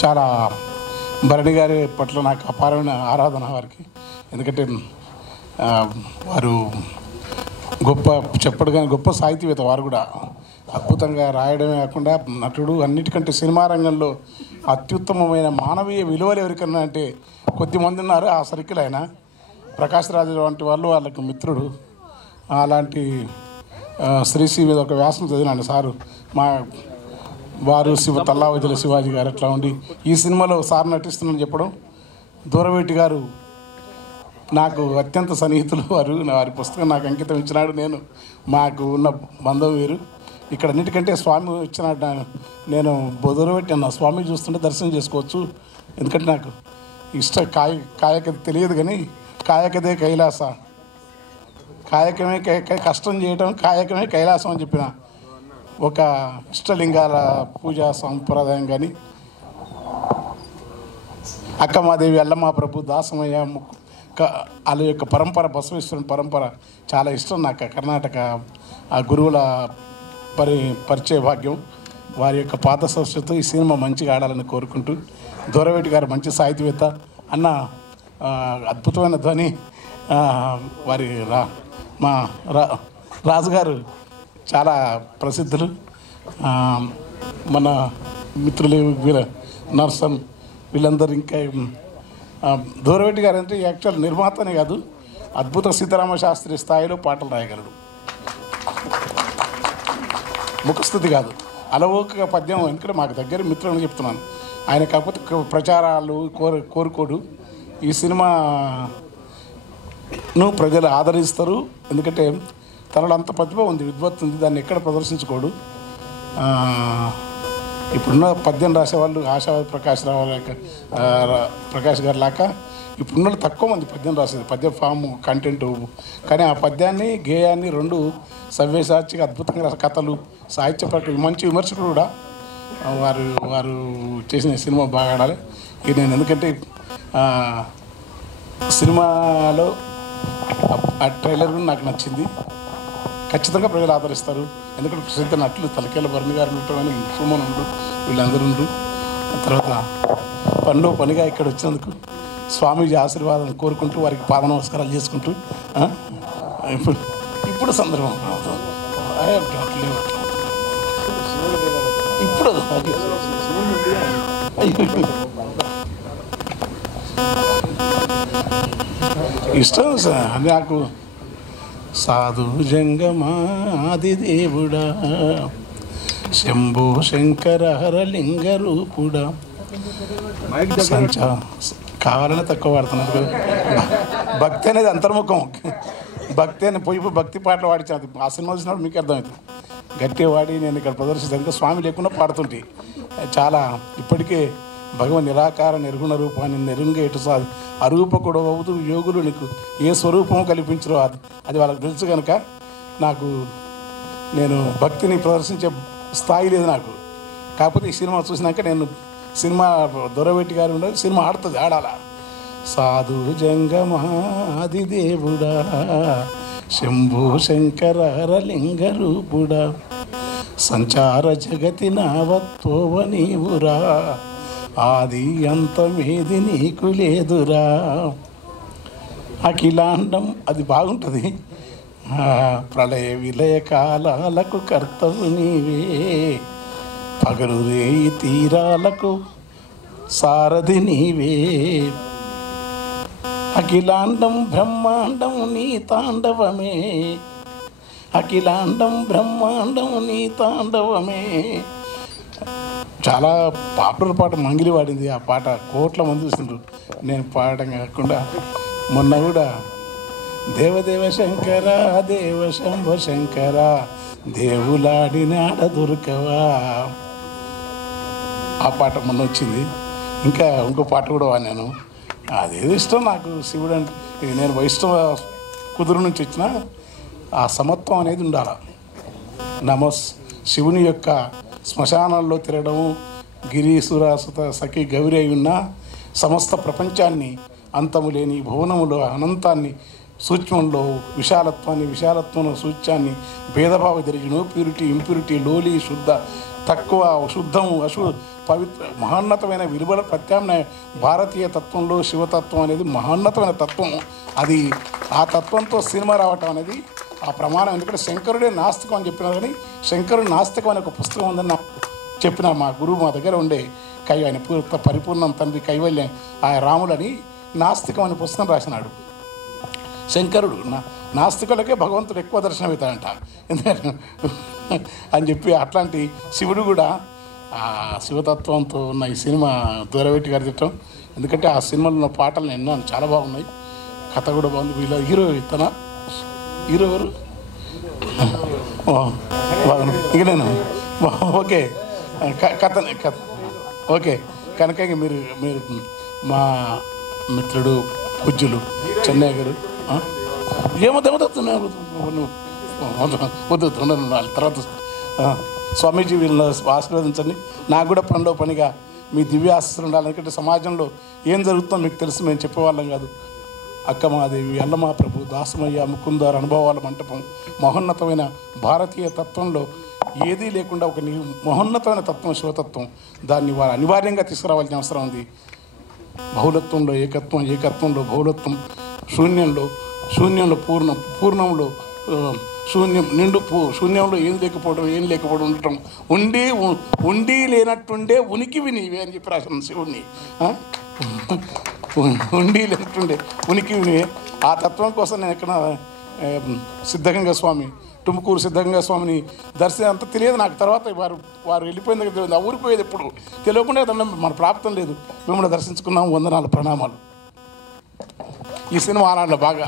చాలా భరణి గారి పట్ల నాకు అపారమైన ఆరాధన వారికి. ఎందుకంటే వారు గొప్ప చెప్పడు కానీ గొప్ప సాహితీవేత్త. వారు కూడా అద్భుతంగా రాయడమే కాకుండా నటుడు. అన్నిటికంటే సినిమా రంగంలో అత్యుత్తమమైన మానవీయ విలువలు ఎవరికన్నా అంటే కొద్దిమంది ఉన్నారు. ఆ సర్కిల్ ఆయన ప్రకాష్ రాజు వంటి వాళ్ళు వాళ్ళకు మిత్రుడు. అలాంటి శ్రీశ్రీ మీద ఒక వ్యాసం చదివినాను సారు. వారు తల్లావజల శివాజీ గారు అట్లా ఉండి ఈ సినిమాలో సార్ నటిస్తున్నారని చెప్పడం. దూరవేటి గారు నాకు అత్యంత సన్నిహితులు. వారి పుస్తకం నాకు అంకితం ఇచ్చినాడు. మాకు ఉన్న బంధం వేరు. ఇక్కడ అన్నిటికంటే స్వామి వచ్చినాడు. నేను దూరవేటి అన్న స్వామి చూస్తుంటే దర్శనం చేసుకోవచ్చు. ఎందుకంటే నాకు ఇష్టం కాయక తెలియదు కానీ కాయకదే కైలాస, కాయకమే కష్టం చేయటం కాయకమే కైలాసం అని చెప్పిన ఒక ఇష్టలింగాల పూజా సంప్రదాయం కానీ అక్కమాదేవి, అల్లమ్మ ప్రభు, దాసమయ్య వాళ్ళ యొక్క పరంపర, బసవేశ్వరుని పరంపర చాలా ఇష్టం నాకు. కర్ణాటక ఆ గురువుల పరిచయ భాగ్యం. వారి యొక్క పాత సంస్కృతితో ఈ సినిమా మంచిగా ఆడాలని కోరుకుంటూ, దూరవేటి గారు మంచి సాహితీవేత్త అన్న, అద్భుతమైన ధ్వని. వారి మా రాజుగారు చాలా ప్రసిద్ధులు. మన మిత్రులు నర్సన్ వీళ్ళందరూ. ఇంకా దూరవేటి గారు అంటే యాక్చువల్ నిర్మాతనే కాదు, అద్భుత సీతారామ శాస్త్రి స్థాయిలో పాటలు రాయగలడు. ముఖస్థుతి కాదు, అలవోకగా పద్యం. ఎందుకంటే మాకు దగ్గర మిత్రులని చెప్తున్నాను. ఆయన కాకపోతే ప్రచారాలు కోరుకోడు. ఈ సినిమాను ప్రజలు ఆదరిస్తారు. ఎందుకంటే తనలో అంత ప్రతిభ ఉంది, విద్వత్తు ఉంది. దాన్ని ఎక్కడ ప్రదర్శించుకోడు. ఇప్పుడున్న పద్యం రాసేవాళ్ళు ఆశావాది ప్రకాష్ గారు లాగా ఇప్పుడున్న తక్కువ మంది పద్యం రాసేది. పద్యం ఫామ్ కంటెంట్. కానీ ఆ పద్యాన్ని గేయాన్ని రెండు సవ్యసాచిగా అద్భుతంగా రాసే కథలు, సాహిత్య ప్రక్రియ, మంచి విమర్శకుడు కూడా. వారు చేసిన సినిమా బాగా ఆడాలి. ఇది నేను ఎందుకంటే సినిమాలో ఆ ట్రైలర్ కూడా నాకు నచ్చింది. ఖచ్చితంగా ప్రజలు ఆదరిస్తారు. ఎందుకంటే ప్రసిద్ధ నటులు తలకేళ్ళ భరణి గారు ఉండటం, సుమన్ ఉండు, వీళ్ళందరూ ఉండు. తర్వాత పనిలో పనిగా ఇక్కడ వచ్చినందుకు స్వామీజీ ఆశీర్వాదం కోరుకుంటూ వారికి పాద నమస్కారాలు చేసుకుంటూ ఇప్పుడు సందర్భం ఇప్పుడు ఇష్టం నాకు. సాధు జంగమాది దేవుడా, శంభో శంకర హరలింగ రూపుడా. కావాలనే తక్కువ వాడుతున్నారు. భక్తి అనేది అంతర్ముఖం. భక్తి అని పోయి భక్తి పాటలు పాడించాను. ఆ సినిమా చూసినప్పుడు మీకు అర్థమవుతుంది. గట్టిగా వాడి నేను ఇక్కడ ప్రదర్శించాను. స్వామి లేకుండా పాడుతుంటే చాలా ఇప్పటికే భగవన్ నిరాకార నిర్గుణ రూపాన్ని నెరుంగేటు సాధి అరూపకుడు అవుతూ యోగులు నీకు ఏ స్వరూపం కల్పించరో అది వాళ్ళకి తెలుసు కనుక నేను భక్తిని ప్రదర్శించే స్థాయి లేదు నాకు. కాకపోతే ఈ సినిమా చూసినాక నేను సినిమా దొరవేటి గారు ఉండదు, సినిమా ఆడాల. సాధు జంగమాది దేవుడా, శంభో శంకర హరలింగ రూపుడా, సంచార జగతి నావత్వవ నీవురా, ఆది అంతమేది నీకు లేదురా. అఖిలాండం అది బాగుంటుంది. ప్రళయ విలయ కాలాలకు కర్తవు నీవే, పగలు రేయి తీరాలకు సారథి నీవే. అఖిలాండం బ్రహ్మాండం నీ తాండవమే, అఖిలాండం బ్రహ్మాండం నీ తాండవమే. చాలా పాపులర్ పాట మంగిలి పాడింది. ఆ పాట కోట్ల మంది చూస్తుండ్రు. నేను పాడటం కాకుండా మొన్న కూడా దేవదేవ శంకర దేవ శంభ శంకర దేవులాడినాడ దొరకవా, ఆ పాట మొన్న వచ్చింది. ఇంకా ఇంకో పాట కూడా వాడినాను. అదేదో ఇష్టం నాకు. శివుడు అంటే నేను వైష్ణవ కుదురు నుంచి వచ్చిన ఆ సమత్వం అనేది ఉండాలి. శివుని యొక్క శ్మశానాల్లో తిరగడము, గిరీసురాసుత సఖి గౌరి అయి ఉన్న సమస్త ప్రపంచాన్ని, అంతము లేని భువనములో అనంతాన్ని, సూక్ష్మంలో విశాలత్వంలో సూచ్యాన్ని, భేదభావ జరిగిన ప్యూరిటీ ఇంప్యూరిటీ లోలి శుద్ధ తక్కువ శుద్ధం పవిత్ర మహోన్నతమైన విలువల ప్రత్యామ్నాయ భారతీయ తత్వంలో శివతత్వం అనేది మహోన్నతమైన తత్వం. అది ఆ తత్వంతో సినిమా రావటం అనేది ఆ ప్రమాణం. ఎందుకంటే శంకరుడే నాస్తికం అని చెప్పినారు, కానీ శంకరుడు నాస్తికం అనే ఒక పుస్తకం ఉందని నాకు చెప్పిన మా గురువు మా దగ్గర ఉండే ఆయన పరిపూర్ణం తండ్రి కైవల్యం ఆ రాములని నాస్తికం అనే పుస్తకం రాసినాడు. శంకరుడు నాస్తికులకే భగవంతుడు ఎక్కువ దర్శనమవుతాడంట ఎందుకంటే అని చెప్పి అట్లాంటి శివుడు కూడా ఆ శివతత్వంతో ఉన్న ఈ సినిమా దూరవెట్టి గారి తిట్టం. ఎందుకంటే ఆ సినిమాలో ఉన్న పాటలు విన్నాను, చాలా బాగున్నాయి, కథ కూడా బాగుంది. వీళ్ళ హీరో హీరో ఎవరు బాగున్నాయి. ఇక నేను ఓకే కథ ఓకే కనుక మీరు మా మిత్రుడు పూజ్యులు చెన్నయ్య గారు వద్దు తర్వాత స్వామీజీ వీళ్ళని ఆశీర్వదించండి. నాకు కూడా పనిలో పనిగా మీ దివ్య ఆశీస్సులు ఉండాలి. ఎందుకంటే సమాజంలో ఏం జరుగుతుందో మీకు తెలుసు, మేము చెప్పేవాళ్ళం కాదు. అక్కమాదేవి, అల్లమాప్రభు, దాసమయ్య, ముకుందారు అనుభవాల మంటపం మహోన్నతమైన భారతీయ తత్వంలో ఏదీ లేకుండా ఒక మహోన్నతమైన తత్వం శివతత్వం. దాన్ని వారు అనివార్యంగా తీసుకురావాల్సిన అవసరం ఉంది. బహుళత్వంలో ఏకత్వం, ఏకత్వంలో బహుళత్వం, శూన్యంలో పూర్ణంలో శూన్యం, శూన్యంలో ఏం లేకపోవడం ఉండటం, ఉండి లేనట్టుండే ఉనికివి నీవే అని చెప్పి రాసిన శివుణ్ణి. ఉండి లేనట్టుండే ఉనికివి నీవే. ఆ తత్వం కోసం నేను ఎక్కడ సిద్ధగంగా స్వామి, తుముకూరు సిద్ధగంగా స్వామిని దర్శనం అంత తెలియదు నాకు. తర్వాత వారు వెళ్ళిపోయిన దగ్గర తెలియదు. ఆ ఊరికి పోయేది ఎప్పుడు తెలియకుండా మన ప్రాప్తం లేదు. మిమ్మల్ని దర్శించుకున్నాము. వందనాలు, ప్రణామాలు. ఈ సినిమా ఆనాడులో బాగా